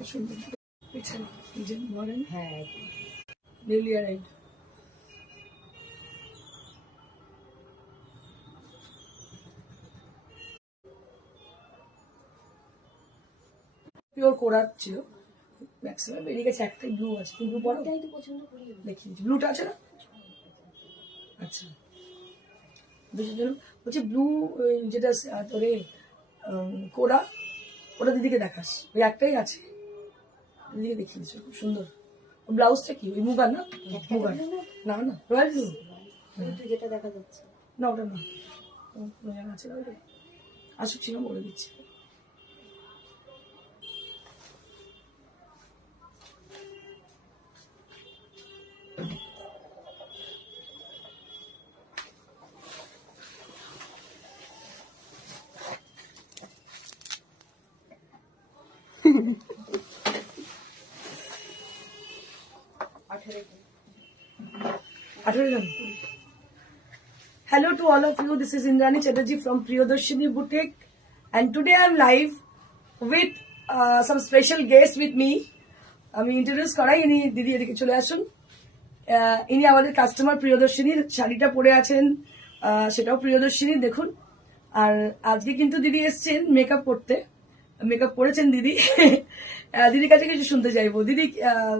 কত সুন্দর পেছনে ডিজাইন মডেল। হ্যাঁ নিউলি অ্যারাইভড। পিওর কোরার ছিল, ম্যাক্সিমাম বেরিয়ে গেছে, একটাই ব্লু আছে। ব্লু বড় দেখি, ব্লুটা আছে না? আচ্ছা, দুটোর জন্য বলছি ব্লু যেটা তোরে কোরা, ওটা দিদিকে দেখাস, ওই একটাই আছে, দিদিকে দেখিয়েছ, খুব সুন্দর। ব্লাউজটা কি ওই মুগার না? মুগার না, না রয়্যাল ব্লু যেটা দেখা যাচ্ছে না, ওটা না, আছে আসুক ছিল, বলে দিচ্ছি। Hello to all of you. This is Indrani Chatterjee from Priyadarshini Boutique, and today I am live with some special guests with me. আমি ইন্ট্রোডিউস করাই, ইনি দিদি এদিকে চলে আসুন। ইনি আমাদের কাস্টমার প্রিয়দর্শিনীর, শাড়িটা পরে আছেন সেটাও প্রিয়দর্শিনী, দেখুন। আর আজকে কিন্তু দিদি এসছেন মেকআপ করতে, মেকআপ করেছেন দিদি। দিদির কাছে কিছু শুনতে চাইবো। দিদি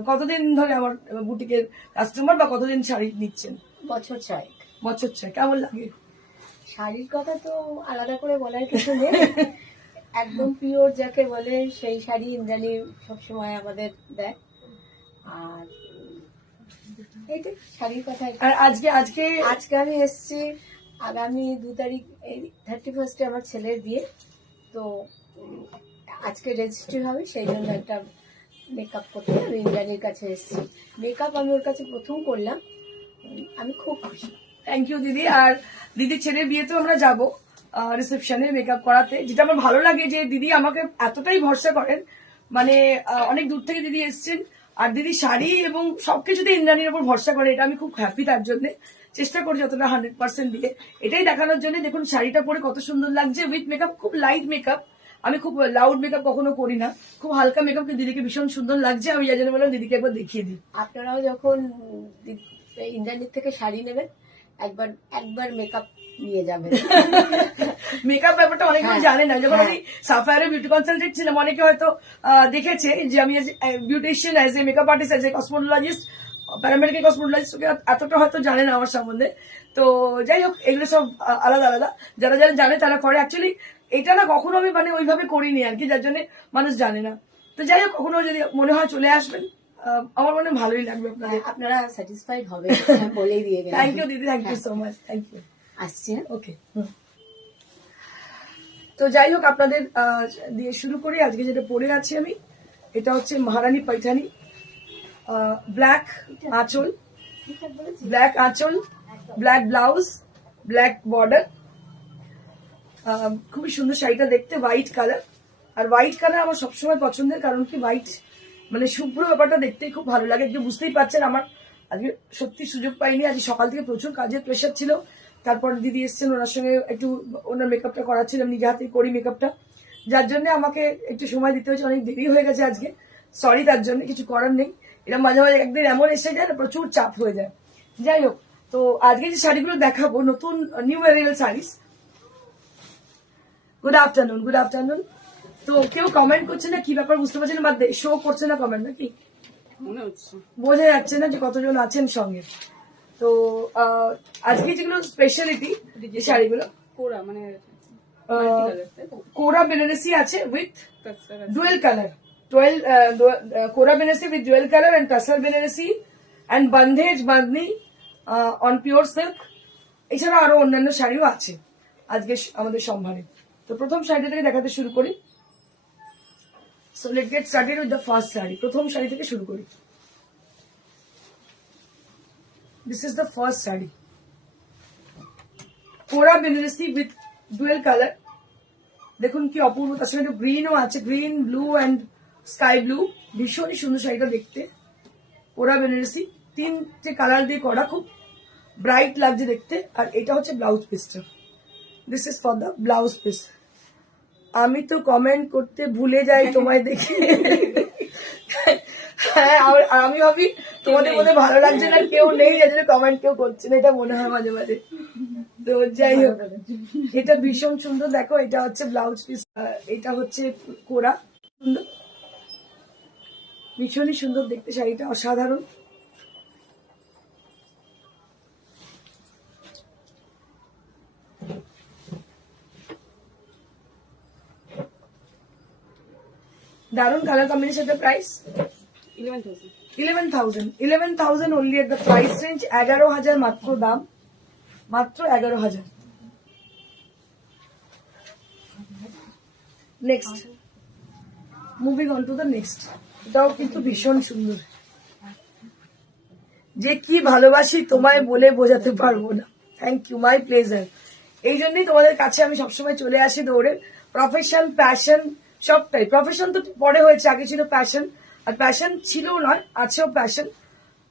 কতদিন ধরে আমার বুটিকের কাস্টমার, বা কতদিন শাড়ি নিচ্ছেন? বছর 6। বছর 6। কেমন লাগে? শাড়ির কথা তো আলাদা করে বলার কিছু নেই, একদম পিওর যাকে বলে সেই শাড়ি ইন্দ্রাণী সবসময় আমাদের দেয়। আর এইটাই শাড়ির কথা। আর আজকে আজকে আজকে আমি এসছি, আগামী 2 তারিখ, এই 31 আমার ছেলের বিয়ে, তো আজকে রেজিস্ট্রি হবে, সেই জন্য একটা মেকআপ করতে আমি ইন্দ্রাণীর কাছে এসেছি। মেকআপ আমি ওর কাছে প্রথম করলাম, আমি খুব খুশি। থ্যাংক ইউ দিদি। আর দিদির ছেলের বিয়েতেও আমরা যাবো রিসেপশনে মেকআপ করাতে, যেটা আমার ভালো লাগে যে দিদি আমাকে এতটাই ভরসা করেন, মানে অনেক দূর থেকে দিদি এসছেন, আর দিদি শাড়ি এবং সবকিছুতে ইন্দ্রাণীর উপর ভরসা করে, এটা আমি খুব হ্যাপি। তার জন্য চেষ্টা করি যতটা 100% দিয়ে এটাই দেখানোর জন্য। দেখুন শাড়িটা পরে কত সুন্দর লাগছে, উইথ মেকআপ, খুব লাইট মেকআপ। আমি খুব লাউড মেকআপ কখনো করি না, খুব হালকা মেকআপ, কিন্তু দিদিকে ভীষণ সুন্দর লাগছে। আমি যার জন্য বললাম দিদিকে একবার দেখিয়ে দিই। আপনারাও যখন ইন্দ্রাণীর থেকে শাড়ি নেবেন, একবার মেকআপ নিয়ে যাবেন। মেকআপ ব্যাপারটা অনেকে জানে না। যেমন আমি সাফায়ারে বিউটি কনসালটেন্ট ছিলাম, অনেকে হয়তো দেখেছে যে আমি beautician, as a makeup artist, as a cosmologist, paramedical cosmologist, এতটা হয়তো জানে না আমার সম্বন্ধে। তো যাই হোক, এগুলো সব আলাদা আলাদা, যারা যারা জানে তারা করে। অ্যাকচুয়ালি এটা না কখনো আমি মানে ওইভাবে করিনি আর কি, যার জন্য মানুষ জানে না। তো যাই হোক, কখনো যদি মনে হয় চলে আসবেন, আমার মনে ভালোই লাগবে আপনাদের, আপনারা স্যাটিসফাইড হবে, বলেই দিয়ে গেলাম। থ্যাংক ইউ দিদি, thank you so much, thank you. আসছি, ওকে। তো যাই হোক, আপনাদের দিয়ে শুরু করি। আজকে যেটা পরে আছি আমি, এটা হচ্ছে মহারানী पैठानी, ব্ল্যাক আঁচল, ব্ল্যাক আঁচল, ব্ল্যাক ব্লাউজ, ব্ল্যাক বর্ডার, খুবই সুন্দর শাড়িটা দেখতে, হোয়াইট কালার। আর হোয়াইট কালার আমার সবসময় পছন্দের, কারণ কি হোয়াইট মানে শুভ্র ব্যাপারটা দেখতে খুব ভালো লাগে। একটু বুঝতেই পারছেন আমার আজকে সত্যি সুযোগ পাইনি, আজ সকাল থেকে প্রচুর কাজের প্রেশার ছিল। তারপর দিদি এসছেন, ওনার সঙ্গে একটু ওনার মেকআপটা করাচ্ছিলাম, নিজে হাতে করি মেকআপটা, যার জন্য আমাকে একটু সময় দিতে হয়েছে, অনেক দেরি হয়ে গেছে আজকে, সরি তার জন্য, কিছু করার নেই। এটা মাঝে মাঝে একদিন এমন এসে যায় না, প্রচুর চাপ হয়ে যায়। যাই হোক, তো আজকে যে শাড়িগুলো দেখাবো, নতুন new arrival saris. Good afternoon, good afternoon. তো কেউ কমেন্ট করছে না, কি ব্যাপার বুঝতে পারছি না, বা শো করছে না কমেন্ট, নাকি বোঝা যাচ্ছে না যে কতজন আছেন সঙ্গে। তো আজকে যেগুলো স্পেশালিটি শাড়িগুলো, কোরা বেনারসি আছে with dual colour, Kora Banarasi with dual colour and tussar Banarasi and bandhej bandhani on pure silk. এছাড়া আরো অন্যান্য শাড়িও আছে আজকে আমাদের সম্ভারে। তো প্রথম শাড়িটা থেকে দেখাতে শুরু করি। So late get started with the first sari. প্রথম শাড়ি থেকে শুরু করি। This is the first sari, কোরা বেনারসি উইথ ডুয়েল কালার। দেখুন কি অপূর্ব, তার সঙ্গে একটু গ্রিনও আছে, green, blue and sky blue. ভীষণই সুন্দর শাড়িটা দেখতে, কোরা বেনারসি, 3টে কালার দিয়ে করা, খুব ব্রাইট লাগছে দেখতে। আর এটা হচ্ছে ব্লাউজ পিসটা, this is for the blouse piece. আমি তো কমেন্ট করতে ভুলে যাই তোমায় দেখে। হ্যাঁ আর আমি ভাবি তোমাদের মধ্যে ভালো লাগছে না, কেউ নেই, এই জন্য কমেন্ট কেউ করছে না, এটা মনে হয় মাঝে মাঝে। তো যাই হোক, এটা ভীষণ সুন্দর। দেখো এটা হচ্ছে ব্লাউজ পিস, এটা হচ্ছে কোরা, সুন্দর, ভীষণই সুন্দর দেখতে শাড়িটা, অসাধারণ। দারুন colour combination. Price 11,000 only at the price range, 11,000 মাত্র দাম, মাত্র 11,000। Next, moving on to the next. এটাও কিন্তু ভীষণ সুন্দর, যে কি ভালোবাসি তোমায় বলে বোঝাতে পারবো না। Thank you, my pleasure. এই জন্যই তোমাদের কাছে আমি সবসময় চলে আসি দৌড়ে। প্রফেশন, প্যাশন সবটাই। প্রফেশন তো পরে হয়েছে, আগে ছিল প্যাশন, আর প্যাশন ছিল নয়, আছেও প্যাশন।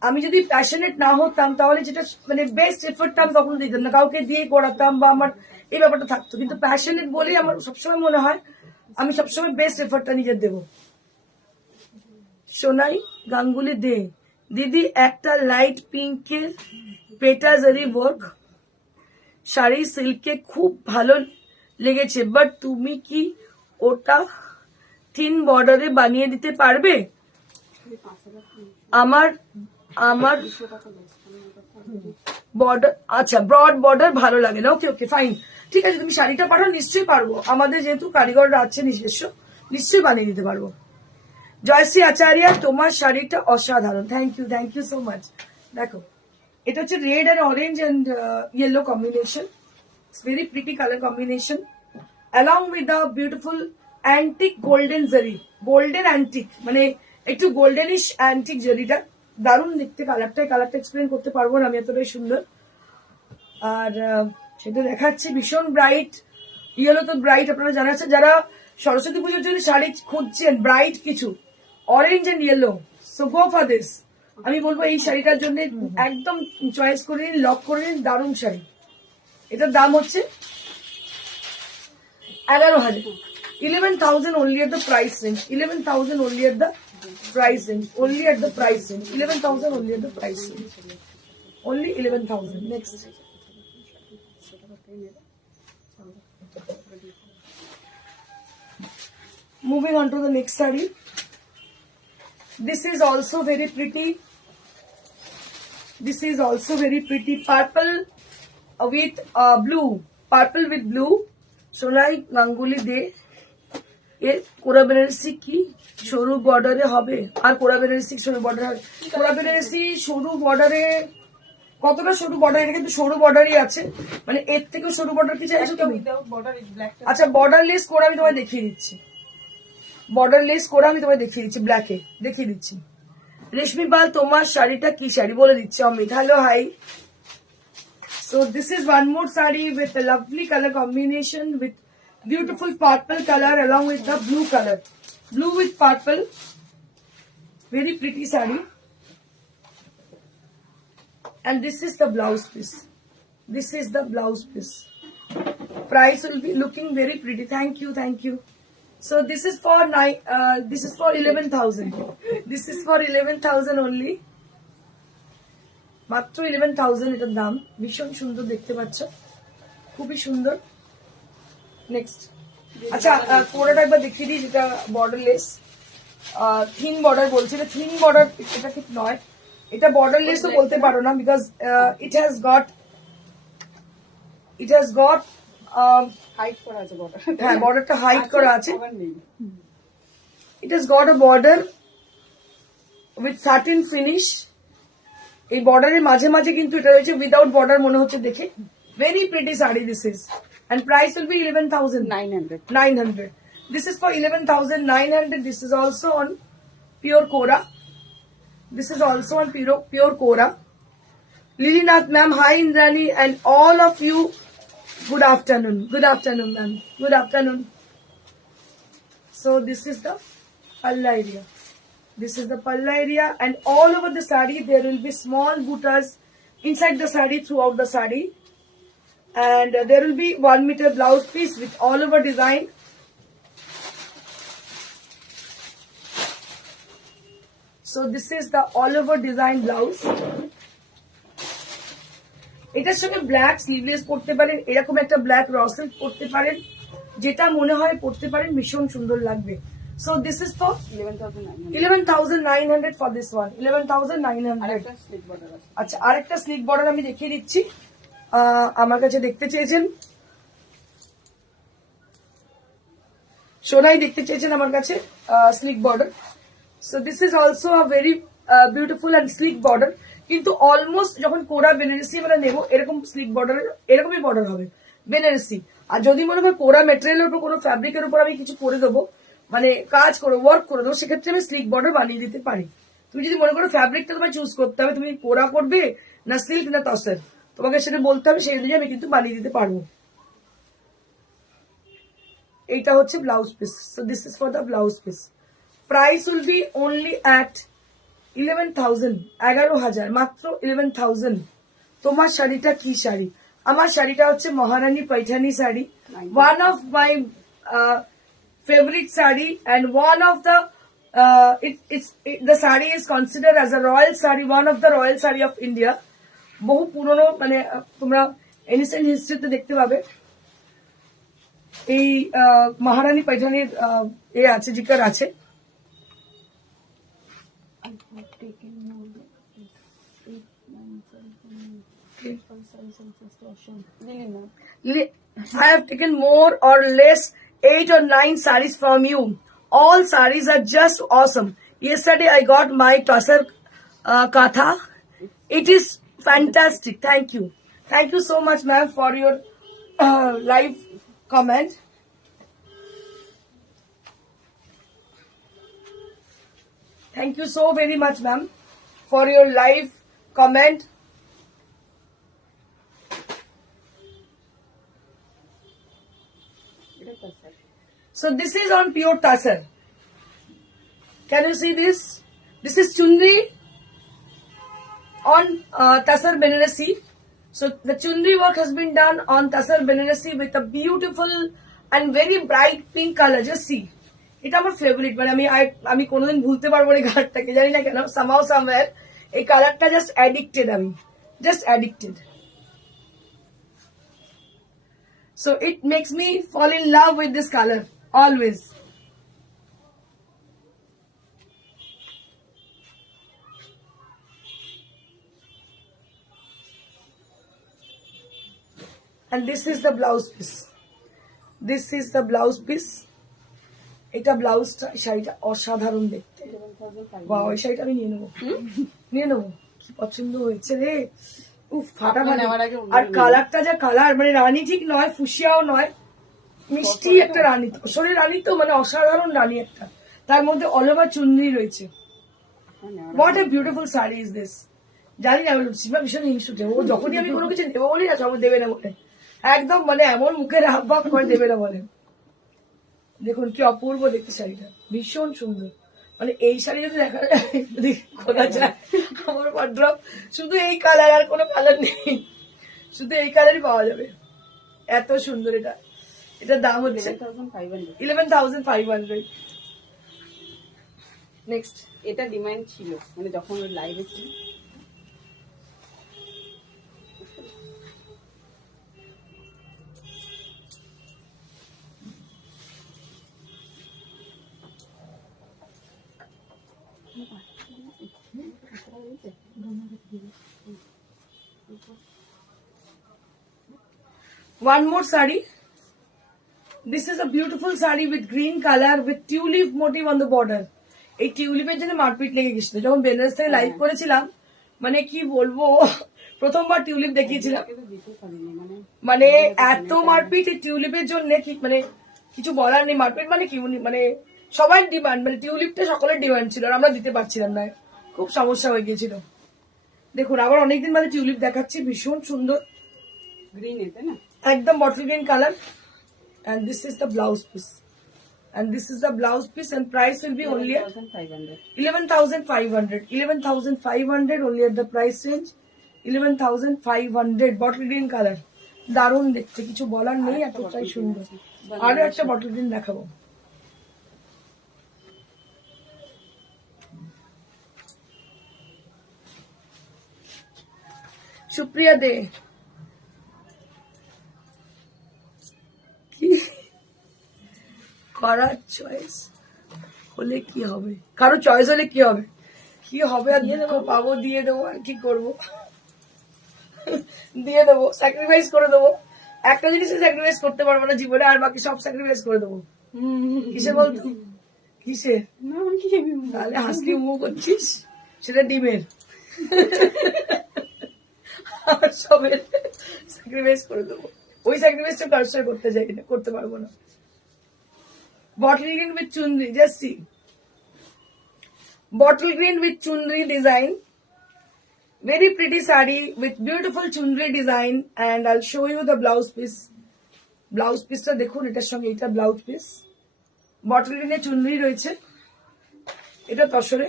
আমি যদি প্যাশনেট না হতাম তাহলে যেটা মানে বেস্ট এফোর্টটা আমি কখনো দিতাম না, কাউকে দিয়ে করাতাম বা আমার এই ব্যাপারটা থাকতো। কিন্তু প্যাশনেট বলেই আমার সবসময় মনে হয় আমি সবসময় বেস্ট এফোর্টটা নিজের দেবো। সোনাই গাঙ্গুলি দে, দিদি একটা লাইট পিঙ্কের পেটা জারি ওয়ার্ক শাড়ি সিল্কে খুব ভালো লেগেছে, বাট তুমি কি ওটা থিন বর্ডারে বানিয়ে দিতে পারবে? আমার আমার বর্ডার, আচ্ছা ব্রড বর্ডার ভালো লাগে না। ওকে ওকে ফাইন, ঠিক আছে, তুমি শাড়িটা পাঠাও, নিশ্চয়ই পারবো। আমাদের যেহেতু কারিগররা আছে নিজস্ব, নিশ্চয়ই বানিয়ে দিতে পারবো। জয়শ্রী আচার্য, তোমার শাড়িটা অসাধারণ। Thank you so much. দেখো এটা হচ্ছে red and orange and yellow combination, very pretty colour combination, along with the beautiful antique golden zari, golden antique মানে একটু গোল্ডেনিশ অ্যান্টিক জারিটা, দারুণ দেখতে কালারটা। কালারটা এক্সপ্লেন করতে পারবো না আমি, এতটাই সুন্দর। আর সেটা দেখাচ্ছি ভীষণ ব্রাইট ইয়েলো, তো ব্রাইট আপনারা জানা আছে। যারা সরস্বতী পুজোর জন্য শাড়ি খুঁজছেন ব্রাইট কিছু, orange and yellow, so go for this. আমি বলবো এই শাড়িটার জন্য একদম চয়েস করে নিন, লক করে নিন, দারুণ শাড়ি। এটার দাম হচ্ছে 11,000, 11,000 only at the price range, 11,000 only at the price range, only at the price range, 11,000 only at the price range, only 11,000. Next, moving on to the next saree. This is also very pretty. This is also very pretty, purple with blue, purple with blue. Sonai Ganguly দে, এর কোরা বেনারসি কি সরু বর্ডারে হবে? আর কোরা বেনারসি সরু বর্ডারে হবে? কোরা বেনারসি সরু বর্ডারে, কতটা সরু বর্ডার? এটা কিন্তু সরু বর্ডারই আছে, মানে এর থেকে সরু বর্ডার কি চাইছো তুমি? আচ্ছা বর্ডারলেস কোরা আমি তোমায় দেখিয়ে দিচ্ছি, বর্ডারলেস কোরা আমি তোমায় দেখিয়ে দিচ্ছি, ব্ল্যাকে দেখিয়ে দিচ্ছি। রেশমি পাল, তোমার শাড়িটা কি শাড়ি বলে দিচ্ছে Amit. Hello hi. So this is one more saree with a lovely color combination with beautiful purple color along with the blue color. Blue with purple. Very pretty saree. And this is the blouse piece. This is the blouse piece. Price will be looking very pretty. Thank you. So this is for 11,000. This is for 11,000 only. মাত্র 11,000 এটার দাম। ভীষণ সুন্দর দেখতে পাচ্ছ, খুবই সুন্দর। Next, আচ্ছা কোরাটা একবার দেখিয়ে দিই, যেটা বর্ডারলেস, থিন বর্ডার বলছি, এটা থিন বর্ডার এটা ঠিক নয়, এটা বর্ডারলেস তো বলতে পারো না, because it has got height করা আছে বর্ডার। হ্যাঁ বর্ডারটা হাইট করা আছে। It has got a border with sardine finish. এই বর্ডারের মাঝে মাঝে কিন্তু এটা রয়েছে, উইদাউট বর্ডার মনে হচ্ছে দেখে। Very pretty sari this is, and price will be 11,900. This is for 11,900. This is also on pure Kora. This is also on pure Kora. Lilinath ma'am, hi Indrani, and all of you, good afternoon. Good afternoon ma'am. Good afternoon. So this is the palla area. This is the palla area, and all over the saree there will be small buttas inside the saree, throughout the saree, and there will be 1 meter blouse piece with all over design. So this is the all over design blouse. এটার সঙ্গে black sleeveless পরতে পারেন, এরকম একটা black raw silk পরতে পারেন, যেটা মনে হয় পরতে পারেন, ভীষণ সুন্দর লাগবে। So this is for 11,900 for this one, 11,900। Slip border আছে। আচ্ছা, আরেকটা স্লিক বর্ডার আমি দেখিয়ে দিচ্ছি। আমার কাছে দেখতে চেয়েছেন, সোনাই দেখতে চেয়েছেন আমার কাছে slick border. So this is also a very beautiful and slick border, কিন্তু অলমোস্ট যখন কোরা বেনারসি আমরা নেবো এরকম স্লিক বর্ডারের এরকমই বর্ডার হবে বেনারসি। আর যদি মনে হয় কোরা মেটেরিয়ালের উপর কোনো ফ্যাব্রিকের উপর আমি কিছু করে দেবো, মানে কাজ করে ওয়ার্ক করে দেবো, সেক্ষেত্রে আমি স্লিক বর্ডার বানিয়ে দিতে পারি। তুমি যদি মনে করো ফ্যাব্রিকটা তোমায় চুজ করতে হবে, তুমি কোরা করবে না সিল্ক না তসর, তোমাকে সেটা বলতে হবে, সেই অনুযায়ী আমি কিন্তু বানিয়ে দিতে পারবো। এইটা হচ্ছে blouse piece. So this is for the blouse piece. Price will B only at 11,000, 11,000, মাত্র 11,000। তোমার শাড়িটা কি শাড়ি? আমার শাড়িটা হচ্ছে Maharani Paithani sari, one of my favorite sari, and one of the the sari is considered as a royal sari, one of the royal sari of India। বহু পুরনো, মানে তোমরা এনিসেন্ট হিস্ট্রিতে দেখতে পাবে এই মহারানী पैठानीর এ আছে, জিকার আছে। I have taken more or less 8 or 9 sarees from you. All sarees are just awesome. Yesterday I got my Tasar Katha. It is fantastic. Thank you. Thank you so much, ma'am, for your live comment. Thank you so very much, ma'am, for your live comment. So this is on pure Tasar. Can you see this? This is chundri on Tasar Benarasi. So the chundri work has been done on Tasar Benarasi with a beautiful and very bright pink color. Just see. এটা আমার favourite, মানে আমি কোনোদিন ভুলতে পারবো না কালারটাকে, জানি না কেন, সামহাউ সামওয়্যার এই কালারটা জাস্ট অ্যাডিক্টেড, আমি just addicted. So it makes me fall in love with this color always. And this is the blouse piece. This is the blouse piece. এটা ব্লাউজটা, শাড়িটা অসাধারণ দেখতে। বাহ, ওই শাড়িটা আমি নিয়ে নেবো, নিয়ে নেবো। কি পছন্দ হয়েছে রে, উফ ফাটাফাটি। আর কালারটা যা কালার, মানে রানী ঠিক নয়, ফুসিয়াও নয়, মিষ্টি একটা রানী, আসলে রানী তো, মানে অসাধারণ রানী একটা, তার মধ্যে অল ওভার চুনরি রয়েছে। What a beautiful sari is this. জানি না, সীমা ভীষণ হিংসুটে, ও যখনই আমি কোনো কিছু দেবো বলি না, সব দেবে না বলে, একদম মানে এমন মুখের হাবভাব করে দেবে না বলে। দেখুন কি অপূর্ব দেখতে শাড়িটা, ভীষণ সুন্দর। মানে এই শাড়ি যদি দেখা যদি খোলা যায়, আমার ওয়ার্ড্রব শুধু এই কালার, আর কোনো কালার নেই, শুধু এই কালারই পাওয়া যাবে। এত সুন্দর এটা। এটার দাম হচ্ছে 11,500। নেক্সট, এটা ডিমান্ড ছিল, মানে যখন ওর লাইভে ছিল। one more sari. This is a beautiful sari with green color with tulip motif on the border. এই টিউলিপের জন্য মারপিট লেগে গেছিল যখন বেনারস থেকে লাইভ করেছিলাম, মানে কি বলবো, প্রথমবার টিউলিপ দেখিয়েছিলাম, মানে এত মারপিট এই টিউলিপের জন্য, কি মানে কিছু বলার নেই। মারপিট মানে কি, মানে সবার ডিমান্ড, মানে টিউলিপটা সকলের ডিমান্ড ছিল, আর আমরা দিতে পারছিলাম না, খুব সমস্যা হয়ে গিয়েছিল। দেখুন আবার অনেকদিন বাদে টিউলিপ দেখাচ্ছি, ভীষণ সুন্দর গ্রিন, এতে না একদম bottle green colour. And this is the blouse piece. And this is the blouse piece, and price will be only 11,500. 11,500 only at the price range. 11,500 bottle green color. দারুণ দেখতে, কিছু বলার নেই, এতটাই সুন্দর। আরো একটা বটল গ্রিন দেখাবো। সুপ্রিয়া দে কি করার চয়েস হলে কি হবে, কারো চয়েস হলে কি হবে, কি হবে আর দুঃখ পাবো, দিয়ে দেবো আর কি করবো, দিয়ে দেবো, স্যাক্রিফাইস করে দেবো। একটা জিনিস স্যাক্রিফাইস করতে পারবো না জীবনে, আর বাকি সব স্যাক্রিফাইস করে দেবো। কিসে বলতো, কিসে? না আমি কি তাহলে হাসকি মুখ করছিস, সেটা ডিমের আর সবের স্যাক্রিফাইস করে দেবো। ওই স্যাক্রিফাইসটা কারোর সাথে করতে চাই না, করতে পারবো না। Bottle green with chundri, just see. Bottle green with chundri design. Very pretty sari with beautiful chundri design, and I'll show you the blouse piece. Blouse piece টা দেখুন, এটার সঙ্গে এটা ব্লাউজ পিস। বটল গ্রিনে চুনরি রয়েছে, এটা তসরে,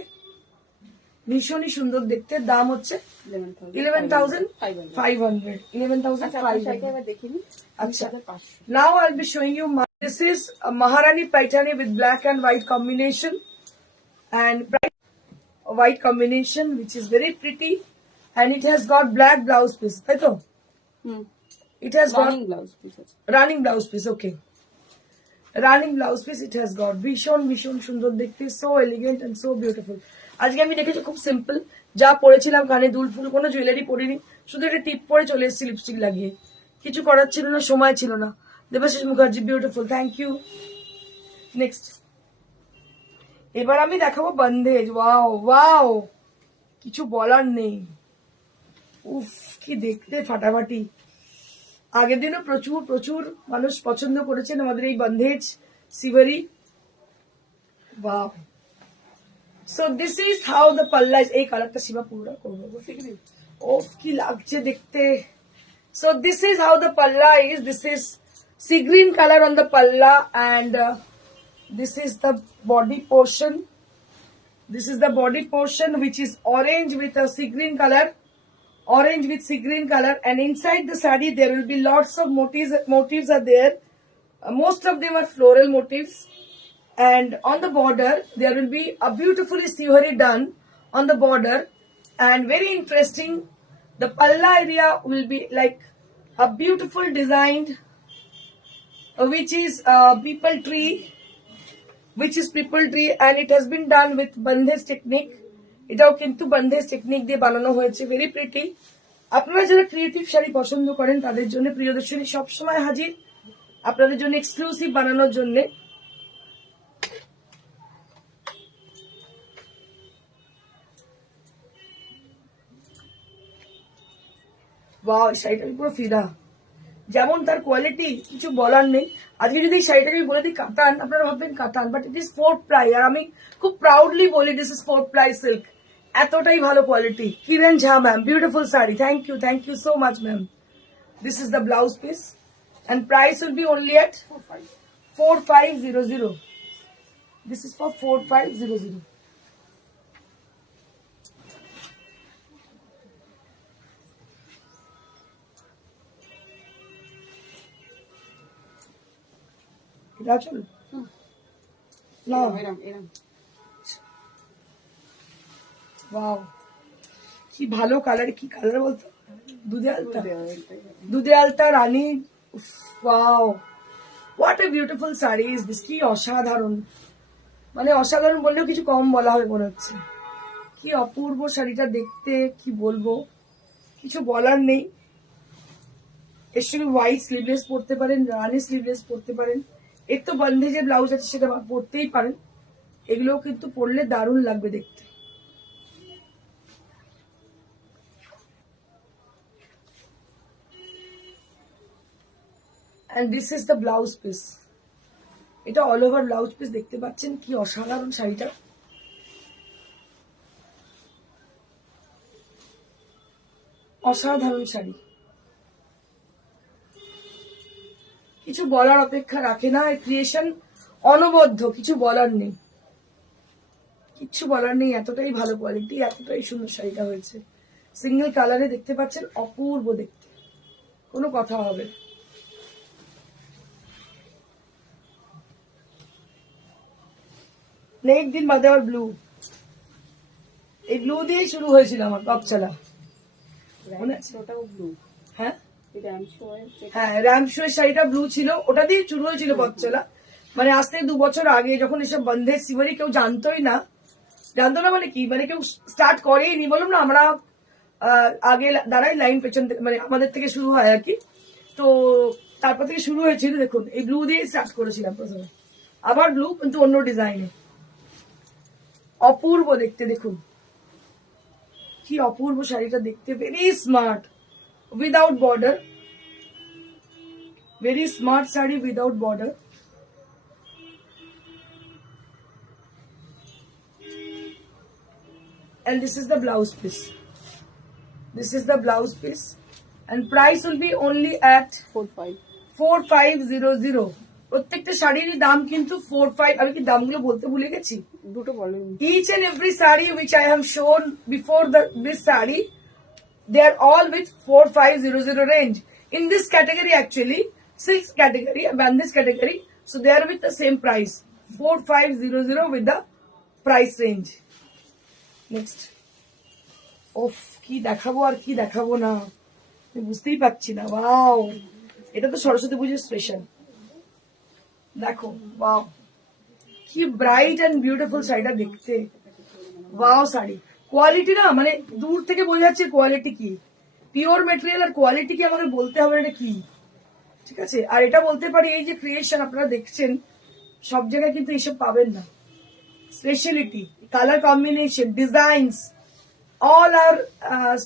ভীষণই সুন্দর দেখতে। দাম হচ্ছে 11,500. 11,500. দেখিনি। আচ্ছা, now I'll be showing you. This is a Maharani Paithani with black and white combination, and white combination which is very pretty, and it has got black blouse piece. তাই তো? It has got running blouse piece আছে। running blouse piece. Okay, running blouse piece it has got. ভীষণ ভীষণ সুন্দর দেখতে, so elegant and so beautiful. আজকে আমি দেখেছি খুব সিম্পল, যা পরেছিলাম, কানে দুল ফুল, কোনো জুয়েলারি পরিনি, শুধু একটা টিপ পরে চলে এসেছি লিপস্টিক লাগিয়ে। কিছু করার ছিল না, সময় ছিল না। Debashis Mukherjee, beautiful, thank you. Next, এবার আমি দেখাবো বন্ধেজ। ওয়াও ওয়াও, কিছু বলার নেই। উফ, কি দেখতে ফাটাফাটি। আগের দিনও প্রচুর প্রচুর মানুষ পছন্দ করেছেন আমাদের এই বন্ধেজ সিভারি। Wow, so this is how the পাল্লা। এই কালারটা শিবা পুরোটা করবো, ও কি লাগছে দেখতে। So this is how the palla is. This is sea green color on the palla, and this is the body portion. This is the body portion which is orange with a sea green color. Orange with sea green color, and inside the sari there will be lots of motifs. Motifs are there. Most of them are floral motifs. And on the border there will be a beautifully sivari done on the border, and very interesting. The palla area will be like a beautiful designed, which is people tree, and it has been done with bandhej technique. এটাও কিন্তু bandhej technique দিয়ে বানানো হয়েছে, very pretty. আপনারা যারা creative sari পছন্দ করেন তাদের জন্য প্রিয়দর্শনী সবসময় হাজির, আপনাদের জন্য এক্সক্লুসিভ বানানোর জন্য। ওয়াও, এই শাড়িটা পুরো ফিদা, যেমন তার কোয়ালিটি কিছু বলার নেই। আজকে যদি এই শাড়িটাকে আমি বলে দিই কাতান, আপনারা ভাববেন কাতান, বাট ইট ইজ 4 ply, আর আমি খুব প্রাউডলি বলি দিস ইজ 4 ply সিল্ক। এতটাই ভালো quality. Kiran Jha ma'am, beautiful sari, thank you so much ma'am. This is the blouse piece, and price will be only at 4500. This is for 4500. এটা চলো না, এরম এরম ওয়াও, কি ভালো কালার। কি কালার বলতো, দুধে আলতা, দেওয়া দুধে আলতা রানী। Wow, what a beautiful sari is this. কি অসাধারণ, মানে অসাধারণ বললেও কিছু কম বলা হবে মনে হচ্ছে। কি অপূর্ব শাড়িটা দেখতে, কি বলবো, কিছু বলার নেই। এর সঙ্গে হোয়াইট স্লিভলেস পরতে পারেন, রানী স্লিভলেস পরতে পারেন। এর তো বন্ধেজের ব্লাউজ আছে, সেটা পরতেই পারেন। এগুলোও কিন্তু পরলে দারুণ লাগবে দেখতে। and this is the blouse piece. এটা অল ওভার ব্লাউজ পিস দেখতে পাচ্ছেন, কি অসাধারণ শাড়িটা। অসাধারণ শাড়ি, কিছু বলার অপেক্ষা রাখে না। ক্রিয়েশন অনবদ্য, কিছু বলার নেই, কিচ্ছু বলার নেই। এতটাই ভালো কোয়ালিটি, এতটাই সুন্দর শাড়িটা হয়েছে। সিঙ্গেল কালারে দেখতে পাচ্ছেন, অপূর্ব দেখতে, কোনো কথা হবে না। একদিন বাদে আবার ব্লু, এই ব্লু দিয়েই শুরু হয়েছিল আমার টপ চালা। মনে আছে? ওটাও ব্লু, হ্যাঁ হ্যাঁ রামশোয়ের শাড়িটা ব্লু ছিল, ওটা দিয়ে শুরু হয়েছিল পথ চলা। মানে আজ থেকে 2 বছর আগে যখন এসব বন্ধের সিভারি কেউ জানতোই না, মানে কি, মানে কেউ স্টার্ট করেইনি, বললাম না আমরা আগে দাঁড়াই লাইন পেছন থেকে, মানে আমাদের থেকে শুরু হয় আর কি। তো তারপর থেকে শুরু হয়েছিল, দেখুন এই ব্লু দিয়ে স্টার্ট করেছিলাম প্রথমে, আবার ব্লু কিন্তু অন্য ডিজাইনে, অপূর্ব দেখতে। দেখুন কি অপূর্ব শাড়িটা দেখতে, very smart, without border, very smart saree without border. And this is the blouse piece. This is the blouse piece. And price will be only at 4-5 4500. প্রত্যেকটা শাড়িরই দাম কিন্তু 45, আমি কি দামগুলো বলতে ভুলে গেছি? দুটো বলেন। Each and every saree which I have shown before this saree, they are all with 4500 range. In this category actually, 6 category, and this category, so they are with the same price, 4500 with the price range. Next. Off, কি দেখাবো আর কি দেখাবো না, আমি বুঝতেই পারছি না। Wow, এটা তো সরস্বতী পুজোর স্পেশাল। দেখো ওয়াও, কি ব্রাইট এন্ড বিউটিফুল শাড়িটা দেখতে। ওয়াও শাড়ি, কোয়ালিটি না মানে দূর থেকে বোঝা যাচ্ছে কোয়ালিটি কি, পিওর মেটেরিয়াল আর কোয়ালিটি কি আমাকে বলতে হবে এটা কি, ঠিক আছে। আর এটা বলতে পারি, এই যে ক্রিয়েশন আপনারা দেখছেন সব জায়গায় কিন্তু এইসব পাবেন না। Speciality, colour combination, designs, all are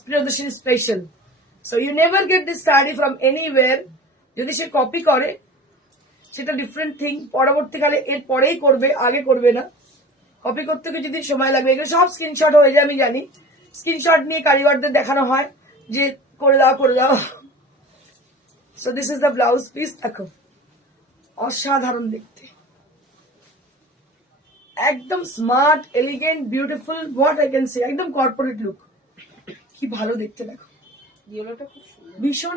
Priyadarshini special. So you never get this saree from anywhere. যদি সে কপি করে সেটা ডিফারেন্ট থিং, পরবর্তীকালে এর পরেই করবে, আগে করবে না। কপি করতে গিয়ে যদি সময় লাগবে, এগুলো সব স্ক্রিনশট হয়ে যায় আমি জানি, স্ক্রিনশট নিয়ে কারিগরদের দেখানো হয় যে করে দাও করে দাও। So this is the blouse piece, দেখো অসাধারণ দেখতে, একদম smart, elegant, beautiful, what I can say, একদম কর্পোরেট লুক, কি ভালো দেখতে। দেখো ইয়েলোটা খুব সুন্দর, ভীষণ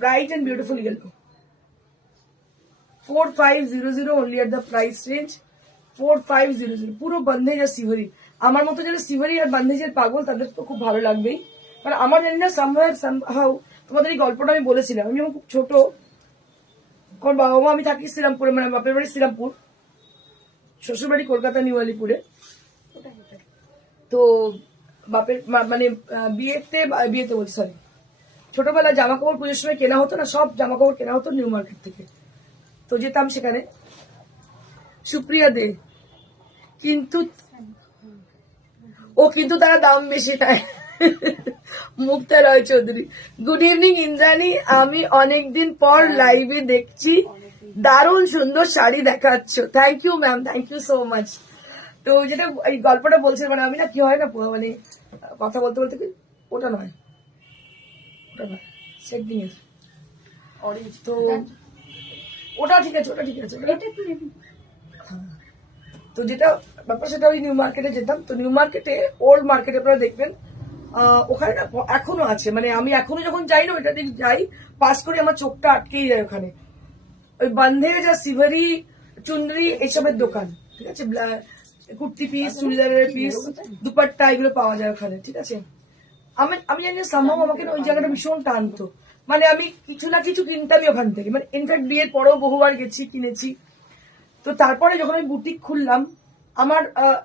bright and beautiful yellow. 4500 only at the price range, 4500। পুরো বন্ধেজ আর সিভারি, আমার মতো যারা সিভারি আর বন্ধেজের পাগল তাদের তো খুব ভালো লাগবেই। মানে আমার জানি না সামহাউ তোমাদের এই গল্পটা আমি বলেছিলাম, আমি যখন খুব ছোট, কারণ বাবা মা, আমি থাকি শ্রীরামপুরে, মানে বাপের বাড়ি শ্রীরামপুর, শ্বশুর বাড়ি কলকাতা নিউ আলিপুরে। তো বাপের মানে বিয়েতে বলছি, সরি, ছোটবেলায় জামা কাপড় পুজোর সময় কেনা হতো না, সব জামা কাপড় কেনা হতো নিউ মার্কেট থেকে। তো যেতাম সেখানে, সুপ্রিয়া দে, কিন্তু কিন্তু তারা দাম বেশি নেয়। মুক্তা রয় চৌধুরী, গুড ইভিনিং ইন্দ্রাণী, আমি অনেকদিন পর লাইভে দেখছি, দারুণ সুন্দর শাড়ি দেখাচ্ছ, thank you ma'am, thank you so much. তো যেটা এই গল্পটা বলছে, মানে আমি না কি হয় না, মানে কথা বলতে বলতে ওটা নয় সেদিন অরেঞ্জ, তো ওটা ঠিক আছে, ওটা ঠিক আছে। তো যেটা ব্যাপার সেটা ওই নিউ মার্কেটে যেতাম, তো নিউ মার্কেটে, ওল্ড মার্কেটে আপনারা দেখবেন ওখানে না এখনো আছে, মানে আমি এখনো যখন যাই না, ওইটা দিকে যাই, পাস করে আমার চোখটা আটকেই যায় ওখানে, ওই বন্ধেজ আর সিভারি, চুনরি, এইসবের দোকান, ঠিক আছে, কুর্তি পিস, চুড়িদারের পিস, দুপাট্টা, এগুলো পাওয়া যায় ওখানে, ঠিক আছে। আমি জানি সম্ভব আমাকে ওই জায়গাটা ভীষণ টানতো, মানে আমি কিছু না কিছু কিনতামই ওখান থেকে, মানে ইনফ্যাক্ট বিয়ের পরেও বহুবার গেছি, কিনেছি। তো তারপরে যখন আমি বুটিক খুললাম, আমার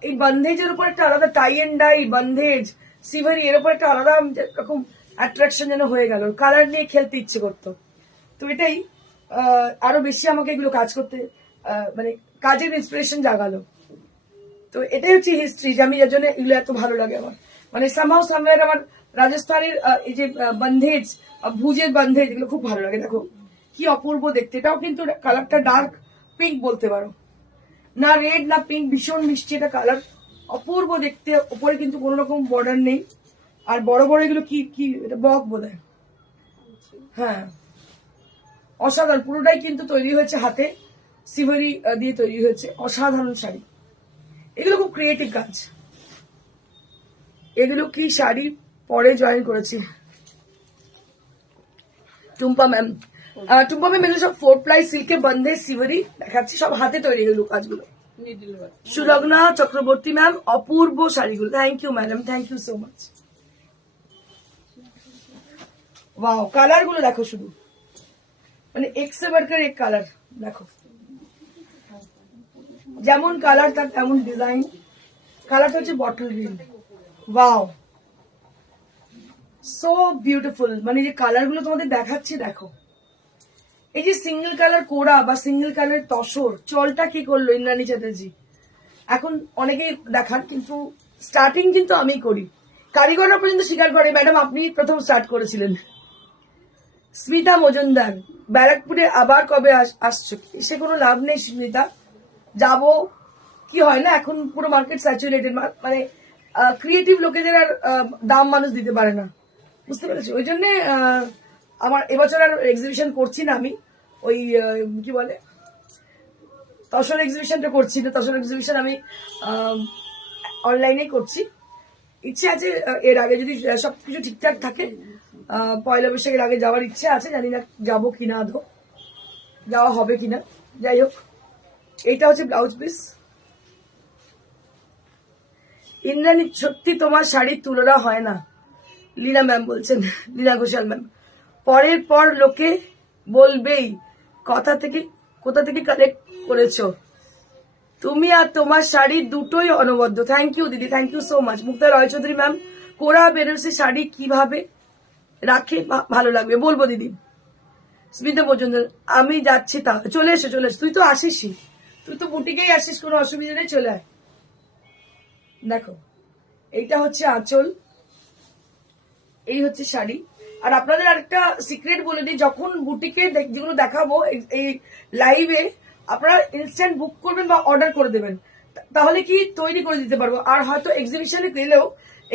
এই বন্ধেজের উপর একটা আলাদা টাই এন্ড ডাই, বন্ধেজ, সিভারি, এর উপর একটা আলাদা রকম অ্যাট্রাকশন যেন হয়ে গেল, কালার নিয়ে খেলতে ইচ্ছে করতো। তো এটাই আরো বেশি আমাকে এগুলো কাজ করতে, মানে কাজের ইন্সপিরেশন জাগালো। তো এটাই হচ্ছে হিস্ট্রি, যে আমি এর জন্য এগুলো এত ভালো লাগে আমার, মানে সামহাউ সামওয়্যার আমার রাজস্থানের এই যে বন্ধেজ, ভুজের বন্ধেজ, এগুলো খুব ভালো লাগে। দেখো কি অপূর্ব দেখতে, এটাও কিন্তু কালারটা ডার্ক পিঙ্ক বলতে পারো, না রেড না পিঙ্ক, ভীষণ মিষ্টি এটা কালার, অপূর্ব দেখতে। উপরে কিন্তু কোনো রকম বর্ডার নেই, আর বড় বড় এগুলো কি কি এটা বক বোধ হয়, হ্যাঁ অসাধারণ। পুরোটাই কিন্তু তৈরি হয়েছে হাতে, সিভারি দিয়ে তৈরি হয়েছে, অসাধারণ শাড়ি। এগুলো খুব ক্রিয়েটিভ কাজ। এগুলো কি শাড়ি পরে জয়েন করেছি টুম্পা ম্যাম, এগুলো সব 4 প্লাই সিল্কে বন্ধে সিভারি দেখাচ্ছি, সব হাতে তৈরি এগুলো কাজগুলো। সুলগ্না চক্রবর্তী ম্যাম, অপূর্ব শাড়িগুলো, thank you madam, thank you so much. Wow, colour গুলো দেখো শুধু, মানে এক্সে বার্কার এক কালার দেখো, যেমন কালার তার তেমন ডিজাইন। কালারটা হচ্ছে bottle green. Wow, so beautiful. মানে যে কালার গুলো তোমাদের দেখাচ্ছি দেখো, এই যে সিঙ্গেল কালার কোরা বা সিঙ্গেল কালার তসর, চলটা কি করলো ইন্দ্রাণী চ্যাটার্জি। এখন অনেকেই দেখান, কিন্তু স্টার্টিং কিন্তু আমি করি, কারিগররা পর্যন্ত স্বীকার করে ম্যাডাম আপনি প্রথম স্টার্ট করেছিলেন। স্মিতা মজুমদার, ব্যারাকপুরে আবার কবে আসছো? সে কোনো লাভ নেই স্মিতা, যাব কি হয় না, এখন পুরো মার্কেট স্যাচুরেটেড, মানে ক্রিয়েটিভ লোকেদের আর দাম মানুষ দিতে পারে না, বুঝতে পেরেছি। ওই জন্য আমার এবছর আর এক্সিবিশন করছি না আমি, ওই কি বলে তসর এক্সিবিশনটা করছি না। তসর এক্সিবিশন আমি অনলাইনেই করছি। ইচ্ছে আছে এর আগে যদি সবকিছু ঠিকঠাক থাকে, পয়লা বৈশাখের আগে যাওয়ার ইচ্ছে আছে, জানি না যাবো কিনা, আদৌ যাওয়া হবে কিনা। যাই হোক, এইটা হচ্ছে ব্লাউজ পিস। ইন্দ্রাণী সত্যি তোমার শাড়ির তুলনা হয় না, লীনা ম্যাম বলছেন, লীনা ঘোষাল ম্যাম। পরের পর লোকে বলবেই কোথা থেকে কালেক্ট করেছো তুমি, আর তোমার শাড়ি দুটোই অনবদ্য। থ্যাংক ইউ দিদি, thank you so much. Mukta Roy Chowdhury ma'am, Kora Banarasi sari কিভাবে রাখে ভালো লাগবে বলবো দিদি। স্মিতা মজুমদার, আমি যাচ্ছি, তাহলে চলে এসো চলে এসো, তুই তো আসিসই, তুই তো বুটিকেই আসিস, কোনো অসুবিধা নেই, চলে আয়। দেখো, এইটা হচ্ছে আঁচল, এই হচ্ছে শাড়ি। আর আপনাদের আরেকটা সিক্রেট বলে দিই, যখন বুটিকে যেগুলো দেখাবো এই লাইভে, আপনারা ইনস্ট্যান্ট বুক করবেন বা অর্ডার করে দেবেন, তাহলে কি তৈরি করে দিতে পারবো। আর হয়তো এক্সিবিশনে গেলেও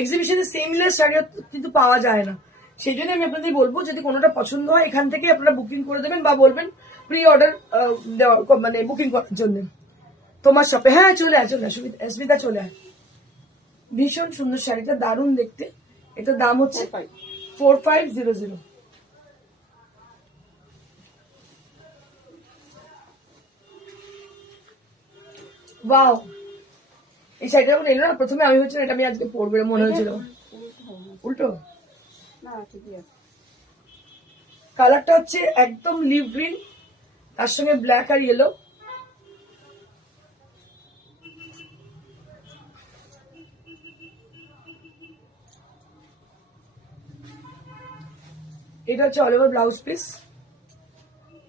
এক্সিবিশনে সেমলেস শাড়ি কিন্তু পাওয়া যায় না, সেই জন্য আমি আপনাদের বলবো যদি কোনোটা পছন্দ হয় এখান থেকে আপনারা বুকিং করে দেবেন বা বলবেন প্রি অর্ডার মানে বুকিং করার জন্য তোমার শপে। হ্যাঁ চলে আয়, চলে আয় স্মিতা, চলে আয়। ভীষণ সুন্দর শাড়িটা, দারুণ দেখতে। এটার দাম হচ্ছে 4500। ওয়াও, এই শাড়িটা যখন এলো না, প্রথমে আমি হচ্ছে এটা আমি আজকে পরবে মনে হয়েছিল, উল্টো। না ঠিকই আছে। কালারটা হচ্ছে একদম লিভ গ্রিন, তার সঙ্গে ব্ল্যাক আর ইয়েলো। এটা হচ্ছে all over blouse piece,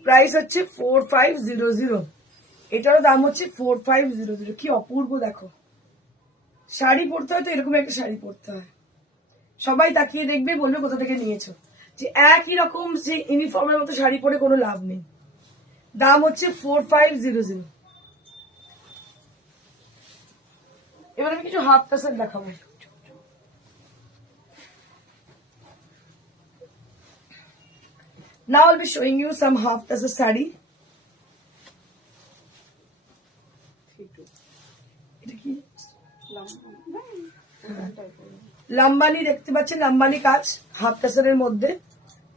price হচ্ছে 4500। এটারও দাম হচ্ছে 4500। কি অপূর্ব দেখো, শাড়ি পরতে হয় তো এরকম একটা শাড়ি পরতে হয়, সবাই তাকিয়ে দেখবে, বলবে কোথা থেকে নিয়েছো। যে একই রকম যে ইউনিফর্মের মতো শাড়ি পরে কোনো লাভ নেই। দাম হচ্ছে 4500। এবার আমি কিছু হাফ টাসের দেখাবো। Now I'll be showing you some half tassel sari. এটা কি লাম্বানি দেখতে পাচ্ছেন, লাম্বানি কাজ হাফ টাসেলের মধ্যে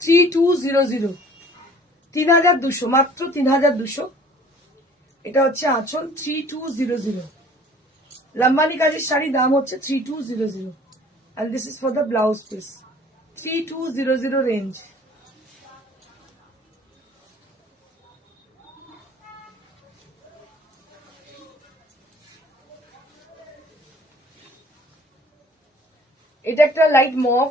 3200, 3200, মাত্র 3200। এটা হচ্ছে আঁচল 3200। লাম্বানি কাজের শাড়ি দাম হচ্ছে 3200, and this is for the blouse piece, 3200 range. এটা একটা লাইট মভ,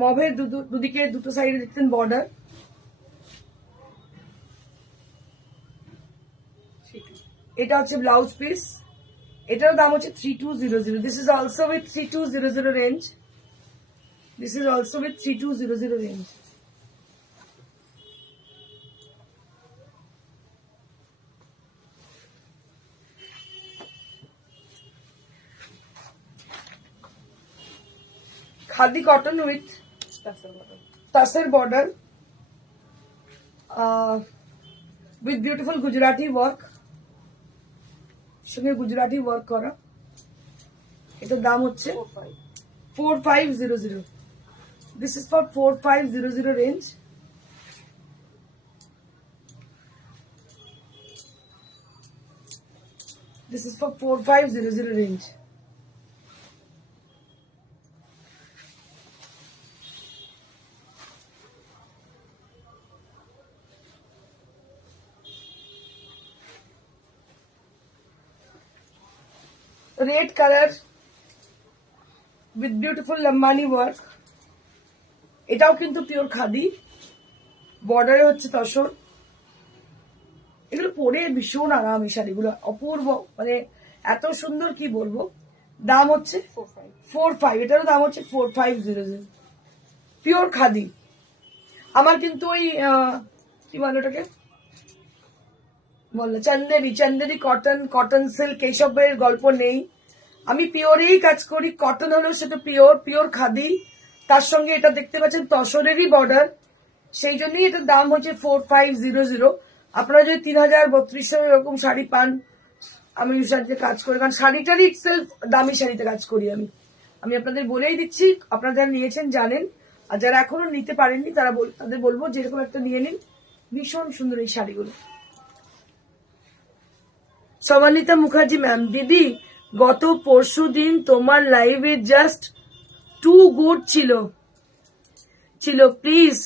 মভের দুদিকে দুটো সাইডে দেখতেন বর্ডার। এটা হচ্ছে ব্লাউজ পিস, এটার দাম হচ্ছে 3200। This is also with 3200 range, this is also with 3200 range. Khadi cotton with tassel border, with beautiful Gujarati work, সঙ্গে গুজরাটি ওয়ার্ক করা। এটার দাম হচ্ছে 4500। This is for 4500 range. This is for 4500 range. Red colour with beautiful Lambani work, এটাও কিন্তু pure khadi, বর্ডারে হচ্ছে তসর। এগুলো পরে ভীষণ আরাম, এই শাড়িগুলো অপূর্ব, মানে এত সুন্দর কি বলবো। দাম হচ্ছে 45, এটারও দাম হচ্ছে 4500, পিওর খাদি। আমার কিন্তু ওই কি বলে ওটাকে বললো চন্দেরি কটন সিল্ক এইসবের গল্প নেই। আমি পিওরেই কাজ করি, কটন হলেও সেটা পিওর খাদি। তার সঙ্গে এটা দেখতে পাচ্ছেন তসরেরই বর্ডার, সেই জন্যই এটার দাম হচ্ছে 4500। আপনারা যদি 3000-3200 এরকম শাড়ি পান, আমি শাড়িতে কাজ করি, কারণ শাড়িটারই ইটসেলফ দামি শাড়িতে কাজ করি আমি আপনাদের বলেই দিচ্ছি। আপনারা যারা নিয়েছেন জানেন, আর যারা এখনো নিতে পারেননি তাদের বলবো যেরকম একটা নিয়ে নিন, ভীষণ সুন্দর এই শাড়িগুলো। সমানিতা মুখার্জি ম্যাম, দিদি গত পরশু দিন তোমার লাইভে জাস্ট টু গুড ছিল প্লিজ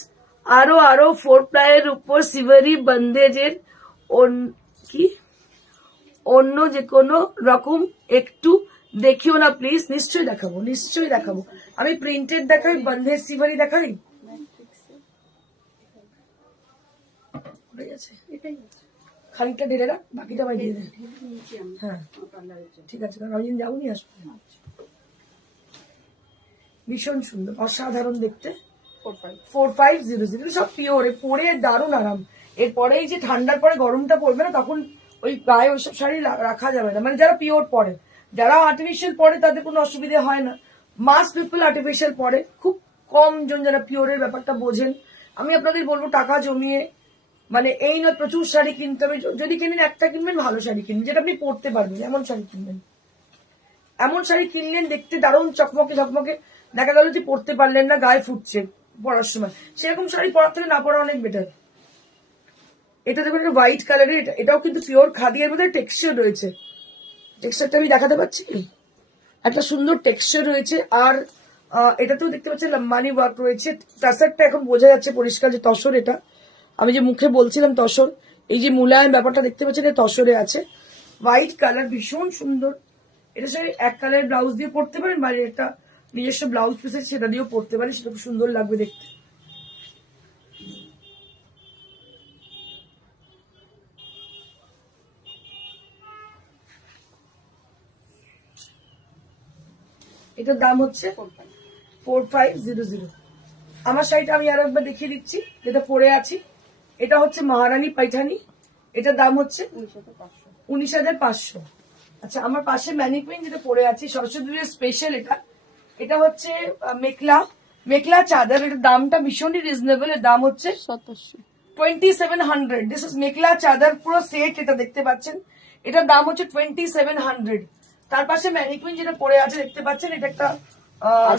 আরো 4 প্লাইয়ের উপর সিভারি বন্দেজের কি অন্য যে কোনো রকম একটু দেখিও না প্লিজ। নিশ্চয়ই দেখাবো। আমি প্রিন্টেড দেখাই, বন্ধের সিভারি দেখাই। খানিকটা ঢেলে রাখ, বাকিটা আমি দিয়ে দেয়। হ্যাঁ ঠিক আছে, কারণ আমি যাবো নি আসবো। ভীষণ সুন্দর, অসাধারণ দেখতে। 4500 সব পিওর, পরে দারুণ আরাম। এরপরে এই যে ঠান্ডার পরে গরমটা পড়বে না, তখন ওই গায়ে ওইসব শাড়ি রাখা যাবে না। মানে যারা পিওর পরে, যারা আর্টিফিশিয়াল পরে তাদের কোনো অসুবিধা হয় না। মাস পিপল আর্টিফিশিয়াল পরে, খুব কম জন যারা পিওরের ব্যাপারটা বোঝেন। আমি আপনাদের বলবো টাকা জমিয়ে, মানে এই নয় প্রচুর শাড়ি কিনতে হবে। যদি কিনেন একটা কিনবেন, ভালো শাড়ি কিনবেন যেটা আপনি পরতে পারবেন, এমন শাড়ি কিনবেন। এমন শাড়ি কিনলেন দেখতে দারুণ চকমকে, দেখা গেল যে পরতে পারলেন না, গায়ে ফুটছে পরার সময়, সেরকম শাড়ি পরার থেকে না পরা অনেক বেটার। এটা দেখুন, একটা হোয়াইট কালারের, এটাও কিন্তু পিওর খাদি, এর মধ্যে টেক্সচার রয়েছে। টেক্সচারটা আমি দেখাতে পাচ্ছি, একটা সুন্দর টেক্সচার রয়েছে। আর এটাতেও দেখতে পাচ্ছি লম্বানি ওয়ার্ক রয়েছে। টাসারটা এখন বোঝা যাচ্ছে পরিষ্কার যে তসর। এটা আমি যে মুখে বলছিলাম তসর, এই যে মুলায়ম ব্যাপারটা দেখতে পাচ্ছেন, এটা তসরে আছে। হোয়াইট কালার, ভীষণ সুন্দর। এটা সবাই এক কালার ব্লাউজ দিয়ে পরতে পারেন, বাইরে একটা নিজস্ব ব্লাউজ পিস আছে সেটা দিয়েও পরতে পারেন, সেটা খুব সুন্দর লাগবে দেখতে। এটার দাম হচ্ছে 4500। আমার শাড়িটা আমি আরো একবার দেখিয়ে দিচ্ছি, যেটা পরে আছি। এটা হচ্ছে মহারানী পাইঠানি, এটার দাম হচ্ছে 19,500। আচ্ছা, আমার পাশে ম্যানিকুইন যেটা পরে আছি, সরস্বতী স্পেশাল, এটা হচ্ছে মেখলা চাদর। এটার দামটা ভীষণই রিজনেবল, এর দাম হচ্ছে 2700। দিস ইজ মেখলা চাদর পুরো সেট, এটা দেখতে পাচ্ছেন, এটার দাম হচ্ছে 2700। তার পাশে ম্যানিকুইন যেটা পরে আছে দেখতে পাচ্ছেন, এটা একটা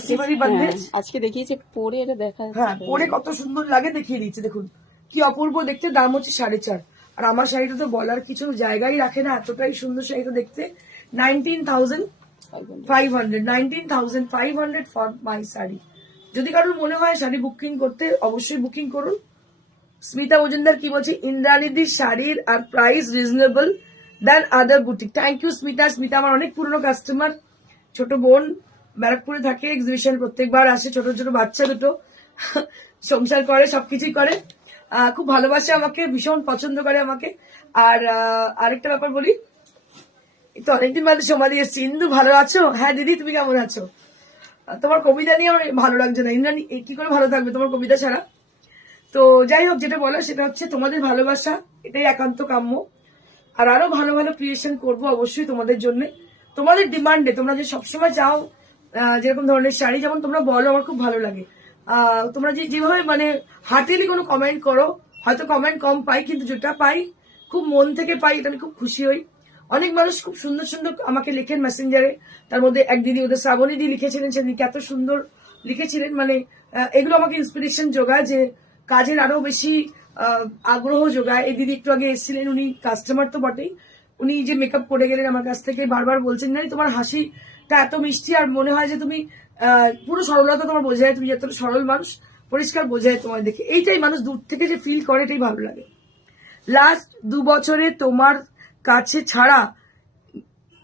সিভারি বন্ধেজ। আজকে দেখিয়েছে পরে, এটা দেখা যাচ্ছে। হ্যাঁ, পরে কত সুন্দর লাগে দেখিয়ে দিচ্ছে, দেখুন কি অপূর্ব দেখতে। দাম হচ্ছে 4.5। আর আমার শাড়িটা তো বলার কিছু জায়গায় রাখে না, এতটাই সুন্দর শাড়িটা দেখতে। 19,500 ফর মাই শাড়ি। যদি কারোর মনে হয় শাড়ি বুকিং করতে, অবশ্যই বুকিং করুন। স্মিতা মজুমদার কি বলছে, ইন্দ্রাণীদির শাড়ির আর price reasonable than other boutique. Thank you Smita. Smita আমার অনেক পুরনো কাস্টমার, ছোট বোন, ব্যারাকপুরে থাকে, এক্সিবিশন প্রত্যেকবার আসে, ছোট ছোট বাচ্চা দুটো, সংসার করে, সবকিছুই করে, খুব ভালোবাসে আমাকে, ভীষণ পছন্দ করে আমাকে। আর আরেকটা ব্যাপার বলি, তো অনেকদিন বাদে সোমালি এসছি। ইন্দু ভালো আছো? হ্যাঁ দিদি, তুমি কেমন আছো? তোমার কবিতা নিয়ে আমার ভালো লাগছে না। ইন্দ্রাণী কি করে ভালো থাকবে তোমার কবিতা ছাড়া? তো যাই হোক, যেটা বলা সেটা হচ্ছে তোমাদের ভালোবাসা, এটাই একান্ত কাম্য। আর আরো ভালো ভালো ক্রিয়েশন করবো অবশ্যই তোমাদের জন্য, তোমাদের ডিমান্ডে। তোমরা যে সবসময় চাও যেরকম ধরনের শাড়ি, যেমন তোমরা বলো, আমার খুব ভালো লাগে। তোমরা যেভাবে মানে হার্টেলি কোনো কমেন্ট করো, হয়তো কমেন্ট কম পাই, কিন্তু যেটা পাই খুব মন থেকে পাই, এটা আমি খুব খুশি হই। অনেক মানুষ খুব সুন্দর সুন্দর আমাকে লেখেন মেসেঞ্জারে। তার মধ্যে এক দিদি, ওদের শ্রাবণী দি লিখেছিলেন, সেদিনকে এত সুন্দর লিখেছিলেন। মানে এগুলো আমাকে ইন্সপিরেশন যোগায়, যে কাজের আরো বেশি আগ্রহ যোগায়। এই দিদি একটু আগে এসেছিলেন, উনি কাস্টমার তো বটেই, উনি যে মেকআপ করে গেলেন আমার কাছ থেকে, বারবার বলছেন, জানি তোমার হাসিটা এত মিষ্টি, আর মনে হয় যে তুমি পুরো সরলতা তোমার বোঝা যায়, তুমি যতটা সরল মানুষ, পরিষ্কার বোঝা যায় তোমার দেখে। এইটাই মানুষ দূর থেকে যে ফিল করে, এটাই ভালো লাগে। লাস্ট 2 বছরে তোমার কাছে ছাড়া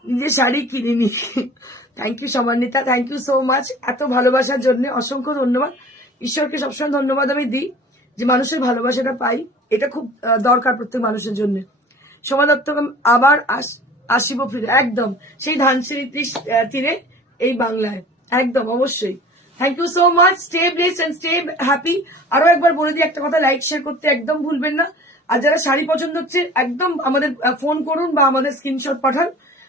নিজে শাড়ি কিনিনি। Thank you Samanvita, thank you so much এত ভালোবাসার জন্য, অসংখ্য ধন্যবাদ। ঈশ্বরকে সবসময় ধন্যবাদ আমি দিই যে মানুষের ভালোবাসাটা পাই, এটা খুব দরকার প্রত্যেক মানুষের জন্য। সোমা দত্ত আবার আসিব ফিরে, একদম সেই ধানসিঁড়ি তীরে এই বাংলায়, একদম অবশ্যই। Thank you so much, stay blessed and stay happy. আরো একবার বলে দিই একটা কথা, লাইক শেয়ার করতে একদম ভুলবেন না। আর যারা শাড়ি পছন্দ হচ্ছে একদম আমাদের ফোন করুন বা আমাদের স্ক্রিনশট পাঠান।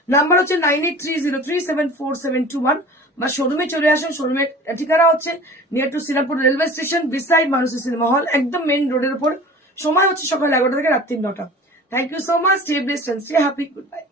নাম্বার হচ্ছে 9830374721, বা শোরুমে চলে আসুন। শোরুমের ঠিকানা হচ্ছে near to Serampore railway station, beside মানুষের সিনেমা হল, একদম মেইন রোডের উপর। সময় হচ্ছে সকাল 11টা থেকে রাত্রি 9টা। Thank you so much, stay blessed and stay happy, good bye.